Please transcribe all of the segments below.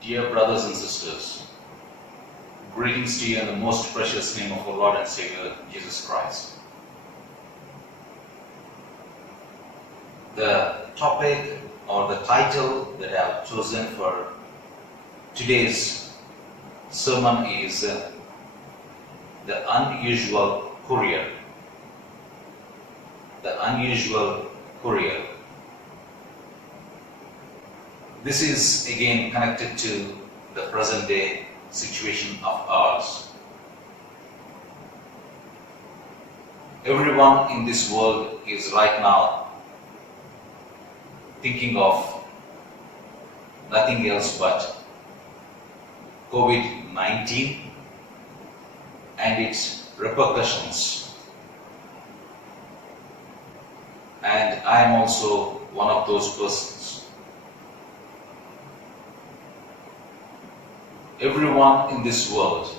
Dear brothers and sisters, greetings to you in the most precious name of our Lord and Savior, Jesus Christ. The topic or the title that I have chosen for today's sermon is The Unusual Courier. The Unusual Courier. This is again connected to the present day situation of ours. Everyone in this world is right now thinking of nothing else but COVID-19 and its repercussions. And I am also one of those persons. Everyone in this world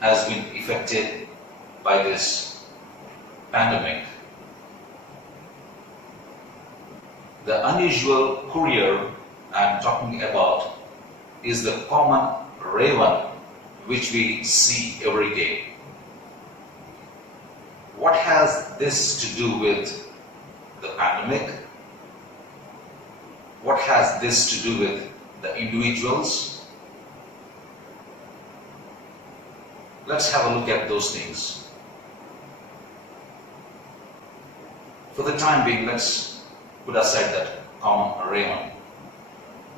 has been affected by this pandemic. The unusual courier I am talking about is the common raven which we see every day. What has this to do with the pandemic? What has this to do with the individuals? Let's have a look at those things. For the time being, let's put aside that common raven.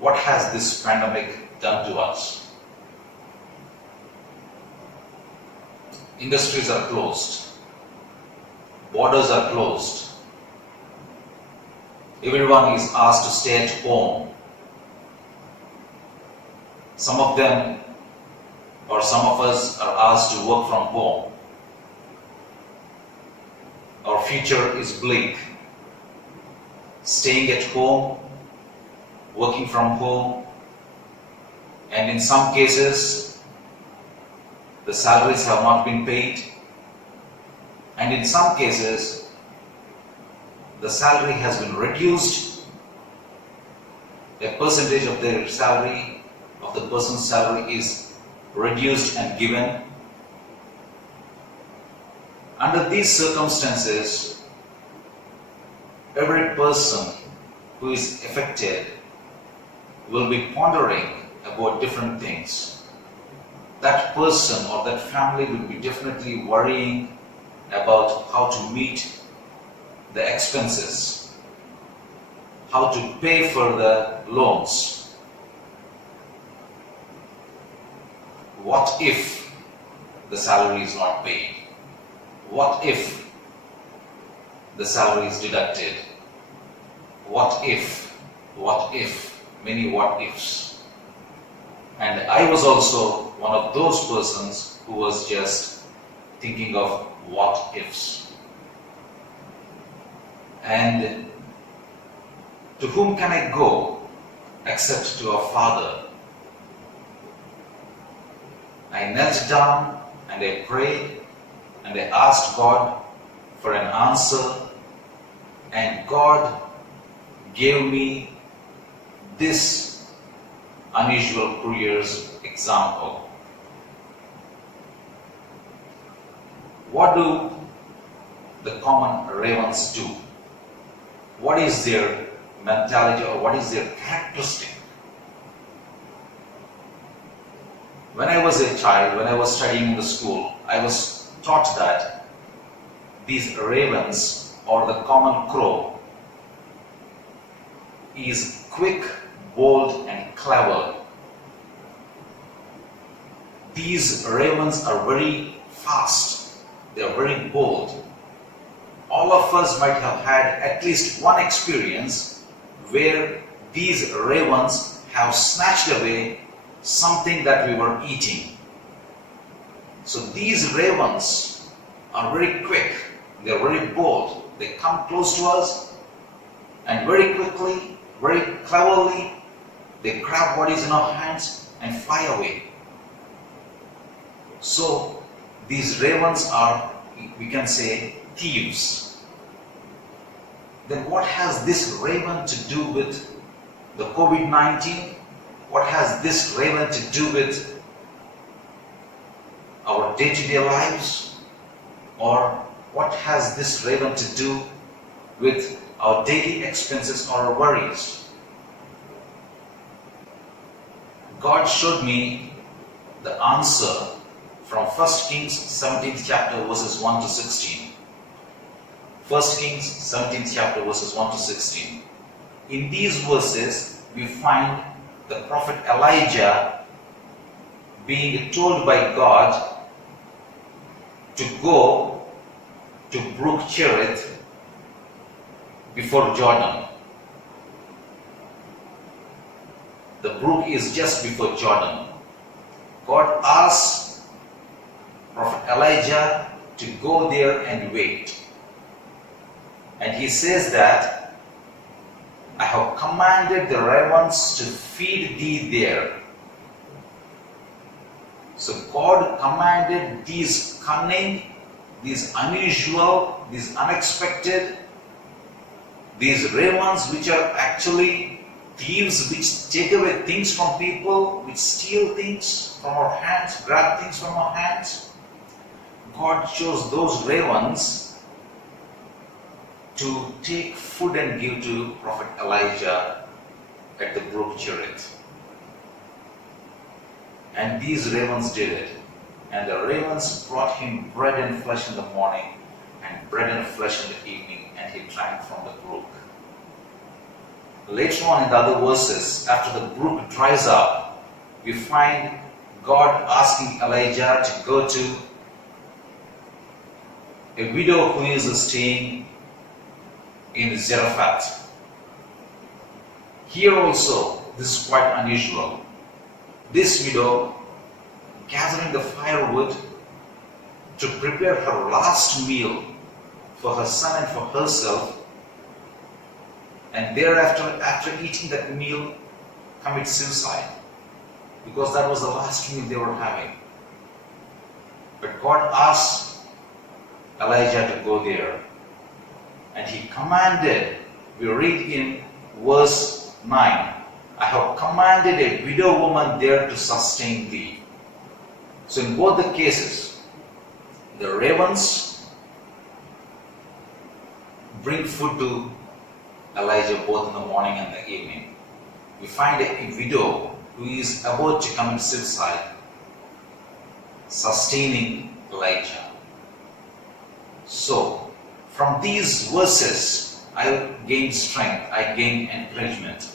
What has this pandemic done to us? Industries are closed. Borders are closed. Everyone is asked to stay at home. Some of them or some of us are asked to work from home. Our future is bleak. Staying at home, working from home, and in some cases, the salaries have not been paid, and in some cases, the salary has been reduced. A percentage of their salary, of the person's salary, is reduced and given. Under these circumstances, every person who is affected will be pondering about different things. That person or that family will be definitely worrying about how to meet the expenses, how to pay for the loans. What if the salary is not paid? What if the salary is deducted? What if, many what ifs. And I was also one of those persons who was just thinking of what ifs. And to whom can I go except to our Father? I knelt down and I prayed and I asked God for an answer, and God gave me this unusual courier's example. What do the common ravens do? What is their mentality or what is their characteristic? When I was a child, when I was studying in the school, I was taught that these ravens or the common crow is quick, bold and clever. These ravens are very fast. They are very bold. All of us might have had at least one experience where these ravens have snatched away something that we were eating. So these ravens are very quick, they are very bold, they come close to us and very quickly, very cleverly, they grab what is in our hands and fly away. So these ravens are, we can say, thieves. Then what has this raven to do with the COVID-19? what has this raven to do with our day-to-day lives? Or what has this raven to do with our daily expenses or our worries? God showed me the answer from 1 Kings 17th chapter verses 1 to 16. 1 Kings 17th chapter verses 1 to 16. In these verses we find the prophet Elijah being told by God to go to Brook Cherith before Jordan. The brook is just before Jordan. God asked Prophet Elijah to go there and wait. And he says that, I have commanded the ravens to feed thee there. So God commanded these cunning, these unusual, these unexpected, these ravens which are actually thieves, which take away things from people, which steal things from our hands, grab things from our hands. God chose those ravens to take food and give to Prophet Elijah at the Brook Cherith. And these ravens did it. And the ravens brought him bread and flesh in the morning and bread and flesh in the evening, and he drank from the brook. Later on in the other verses, after the brook dries up, we find God asking Elijah to go to a widow who is staying in Zarephath. Here also, this is quite unusual. This widow gathering the firewood to prepare her last meal for her son and for herself, and thereafter, after eating that meal, commit suicide, because that was the last meal they were having. But God asked Elijah to go there, and he commanded, we read in verse 9, I have commanded a widow woman there to sustain thee. So in both the cases, the ravens bring food to Elijah both in the morning and the evening. We find a widow who is about to commit suicide sustaining Elijah. So, from these verses, I gain strength, I gain encouragement.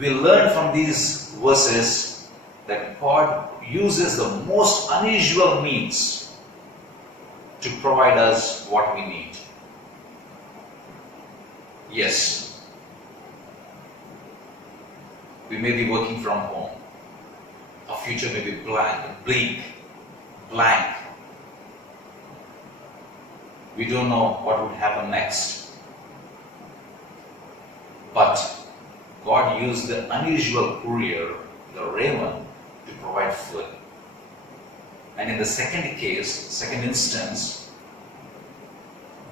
We learn from these verses that God uses the most unusual means to provide us what we need. Yes, we may be working from home. Our future may be bleak, blank. We don't know what would happen next. But God used the unusual courier, the raven, to provide food. And in the second instance,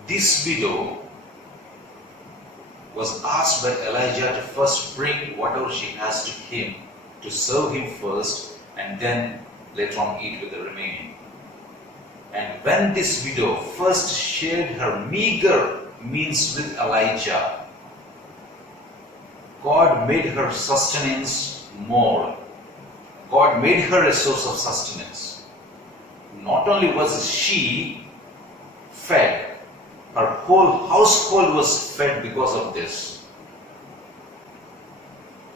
this widow was asked by Elijah to first bring whatever she has to him, to serve him first, and then later on eat with the remaining. And when this widow first shared her meager means with Elijah, God made her sustenance more. God made her a source of sustenance. Not only was she fed, her whole household was fed because of this.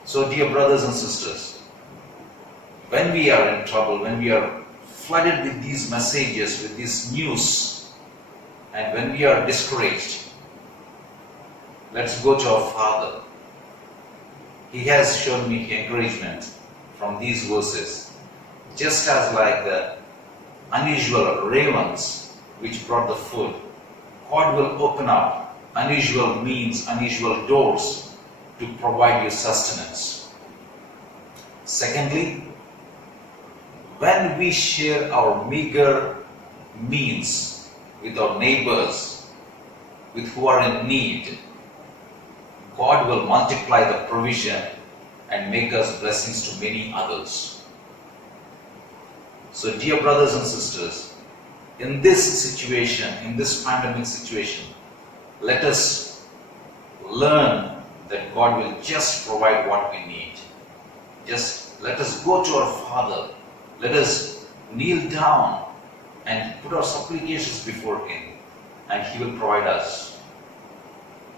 So, dear brothers and sisters, when we are in trouble, when we are flooded with these messages, with this news, and when we are discouraged, let's go to our Father. He has shown me encouragement from these verses. Just as like the unusual ravens which brought the food, God will open up unusual means, unusual doors to provide you sustenance. Secondly, when we share our meager means with our neighbors, with who are in need, God will multiply the provision and make us blessings to many others. So dear brothers and sisters, in this situation, in this pandemic situation, let us learn that God will just provide what we need. Just let us go to our Father. Let us kneel down and put our supplications before Him, and He will provide us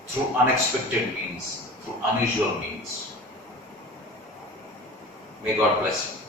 through unexpected means, through unusual means. May God bless you.